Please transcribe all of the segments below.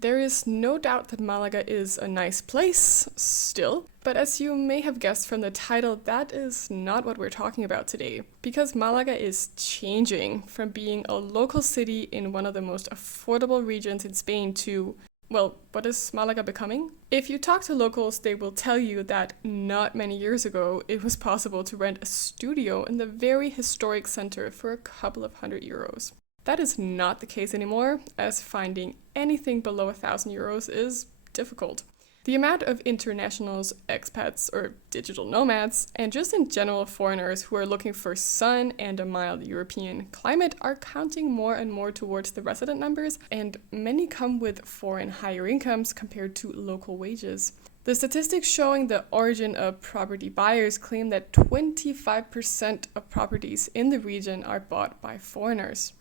There is no doubt that Malaga is a nice place, still, but as you may have guessed from the title, that is not what we're talking about today. Because Malaga is changing from being a local city in one of the most affordable regions in Spain to, well, what is Malaga becoming? If you talk to locals, they will tell you that not many years ago, it was possible to rent a studio in the very historic center for a couple of €100. That is not the case anymore, as finding anything below €1,000 is difficult. The amount of internationals, expats, or digital nomads, and just in general foreigners who are looking for sun and a mild European climate are counting more and more towards the resident numbers, and many come with foreign higher incomes compared to local wages. The statistics showing the origin of property buyers claim that 25% of properties in the region are bought by foreigners.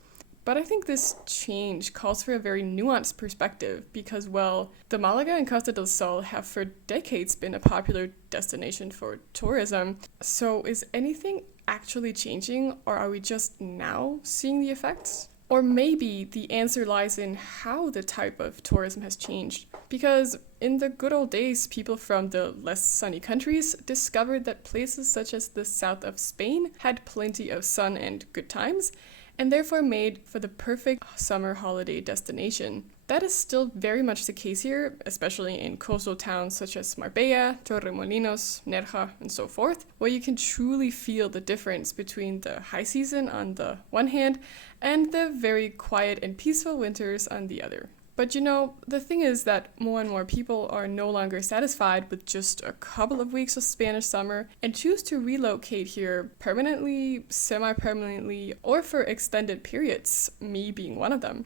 But I think this change calls for a very nuanced perspective because, well, the Malaga and Costa del Sol have for decades been a popular destination for tourism. So is anything actually changing, or are we just now seeing the effects? Or maybe the answer lies in how the type of tourism has changed. Because in the good old days, people from the less sunny countries discovered that places such as the south of Spain had plenty of sun and good times, and therefore made for the perfect summer holiday destination. That is still very much the case here, especially in coastal towns such as Marbella, Torremolinos, Nerja, and so forth, where you can truly feel the difference between the high season on the one hand and the very quiet and peaceful winters on the other. But you know, the thing is that more and more people are no longer satisfied with just a couple of weeks of Spanish summer and choose to relocate here permanently, semi-permanently, or for extended periods, me being one of them.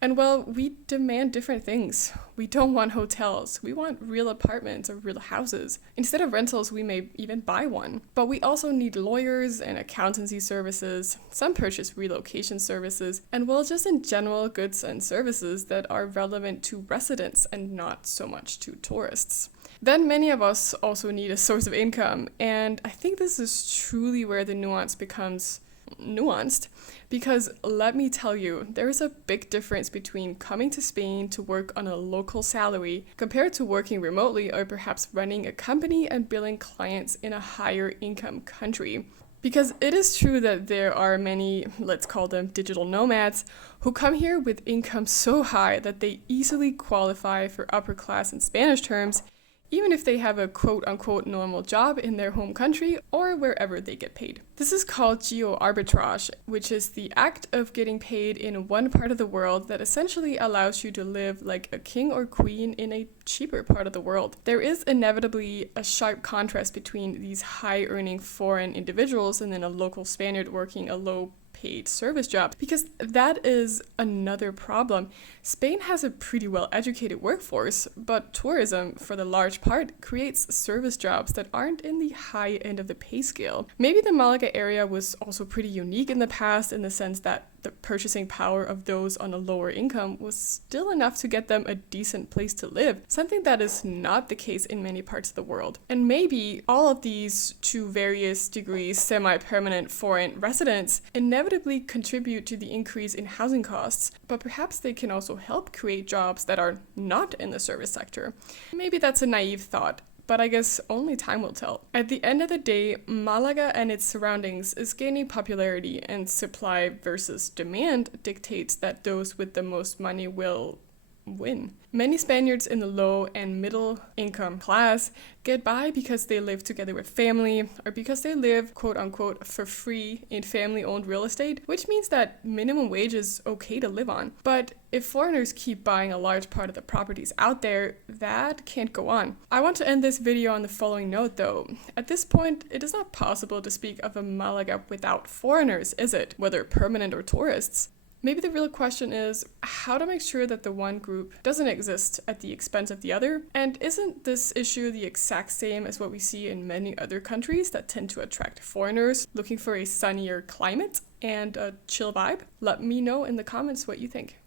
And well, we demand different things. We don't want hotels. We want real apartments or real houses. Instead of rentals, we may even buy one. But we also need lawyers and accountancy services. Some purchase relocation services, and well, just in general, goods and services that are relevant to residents and not so much to tourists. Then many of us also need a source of income. And I think this is truly where the nuance becomes nuanced, because let me tell you, there is a big difference between coming to Spain to work on a local salary compared to working remotely or perhaps running a company and billing clients in a higher income country. Because it is true that there are many, let's call them digital nomads, who come here with income so high that they easily qualify for upper class in Spanish terms, even if they have a quote-unquote normal job in their home country or wherever they get paid. This is called geo-arbitrage, which is the act of getting paid in one part of the world that essentially allows you to live like a king or queen in a cheaper part of the world. There is inevitably a sharp contrast between these high-earning foreign individuals and then a local Spaniard working a low paid service jobs, because that is another problem. Spain has a pretty well-educated workforce, but tourism, for the large part, creates service jobs that aren't in the high end of the pay scale. Maybe the Malaga area was also pretty unique in the past in the sense that the purchasing power of those on a lower income was still enough to get them a decent place to live, something that is not the case in many parts of the world. And maybe all of these, to various degrees, semi-permanent foreign residents inevitably contribute to the increase in housing costs, but perhaps they can also help create jobs that are not in the service sector. Maybe that's a naive thought, but I guess only time will tell. At the end of the day, Malaga and its surroundings is gaining popularity, and supply versus demand dictates that those with the most money will win. Many Spaniards in the low and middle income class get by because they live together with family or because they live quote unquote for free in family owned real estate, which means that minimum wage is okay to live on. But if foreigners keep buying a large part of the properties out there, that can't go on. I want to end this video on the following note though. At this point, it is not possible to speak of a Malaga without foreigners, is it? Whether permanent or tourists. Maybe the real question is how to make sure that the one group doesn't exist at the expense of the other. And isn't this issue the exact same as what we see in many other countries that tend to attract foreigners looking for a sunnier climate and a chill vibe? Let me know in the comments what you think.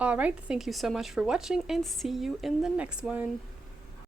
Alright, thank you so much for watching and see you in the next one.